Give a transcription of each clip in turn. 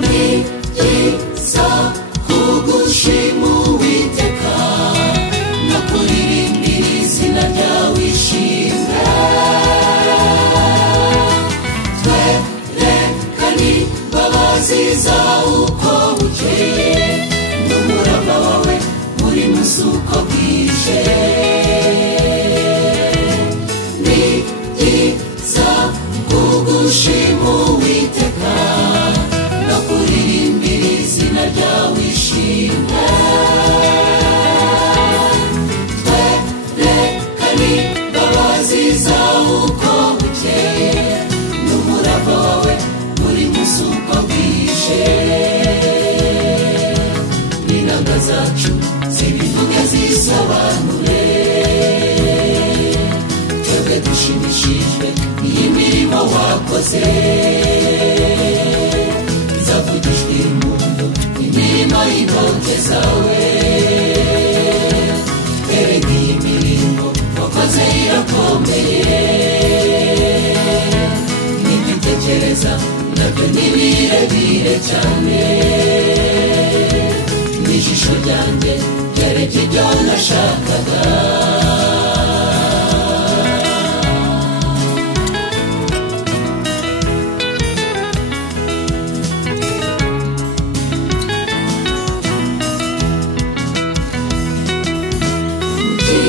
ni byiza kugushima Uwiteka no kuririmbira izina ryawe ishimwe. Twerekane imbabazi zawe uko bukeye n'umurava wawe buri munsi uko bwije. Ni byiza kugushima Uwiteka no kuririmbira izina ryawe ishimwe. Twerekane imbabazi zawe uko bukeye n'umurava wawe buri munsi uko bwije. N'inanga zacu zibivuge zisobanure, twebwe dushimishijwe iyi mirimo wakoze. Izavugishwa impundu imirimo y'intoke zawe, erega iyi mirimo wakoze irakomeye. N'ibitekereza nabyo ni birebire cyane, n'ijisho ryanjye ryarebye ibyo nashakaga.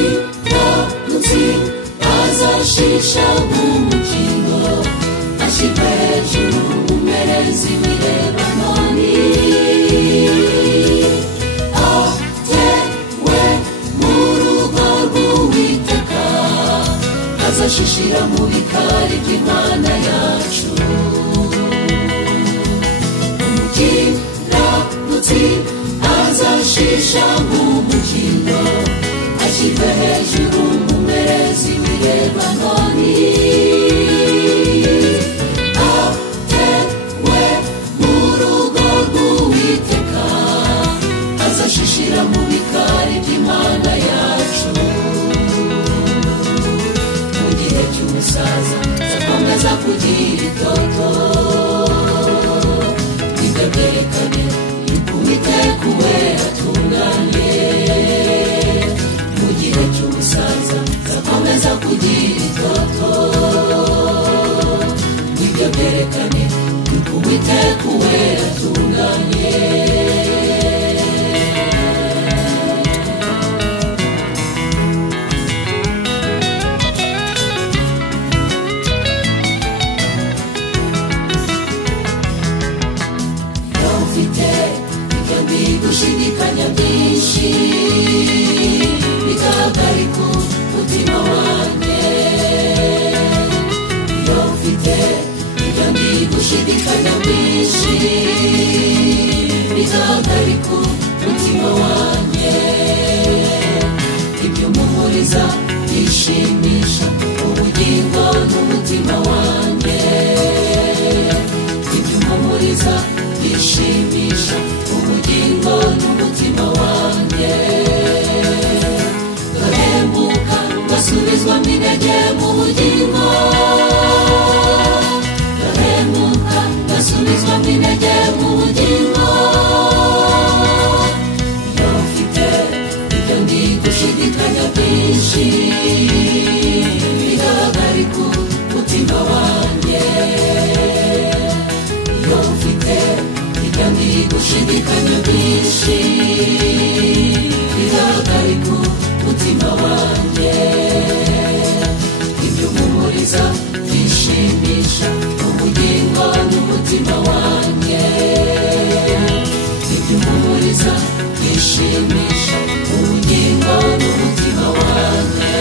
Umukiranutsi azashisha nk'umukingo, ashyirwe hejuru umerezi w'irebanoni. Atewe mu rugo rw'Uwiteka, azashishira mu bikari by'Imana yacu. Umukiranutsi azashisha nk'umukingo, ashyirwe hejuru umerezi w'irebanoni. Atewe mu rugo rw'Uwiteka, azashishira mu bikari by'Imana yacu. Mu gihe cy'umusaza azakomeza kugira itoto, ibyo byerekane yuko Uwiteka uwera atunganye. Mu gihe cy'umusaza azakomeza kugira itoto, ibyo byerekane yuko Uwiteka uwera atunganye. Gushidikanya byinshi bikahagarika umutima wanjye. Iyo mfite ibyo ndi gushidikanya byinshi bikahagarika umutima wanjye. Ibyo mpumuriza bishimisha ubugingo n'umutima wanjye. Ibyo mpumuriza bishimisha ubugingo n'umutima wanjye. Gahembuka gasubizwamo intege mu bugingo, gahembuka gasubizwamo intege mu bugingo. Iyo mfite ibyo ndi gushidikanya byinshi bihagarika umutima wanjye. Iyo mfite ibyo ndi gushidikanya byinshi bihagarika umutima wanjye. Ibyo mpumuriza bishimisha ubugingo n'umutima wanjye. Ibyo mpumuriza bishimisha ubugingo n'umutima wanjye.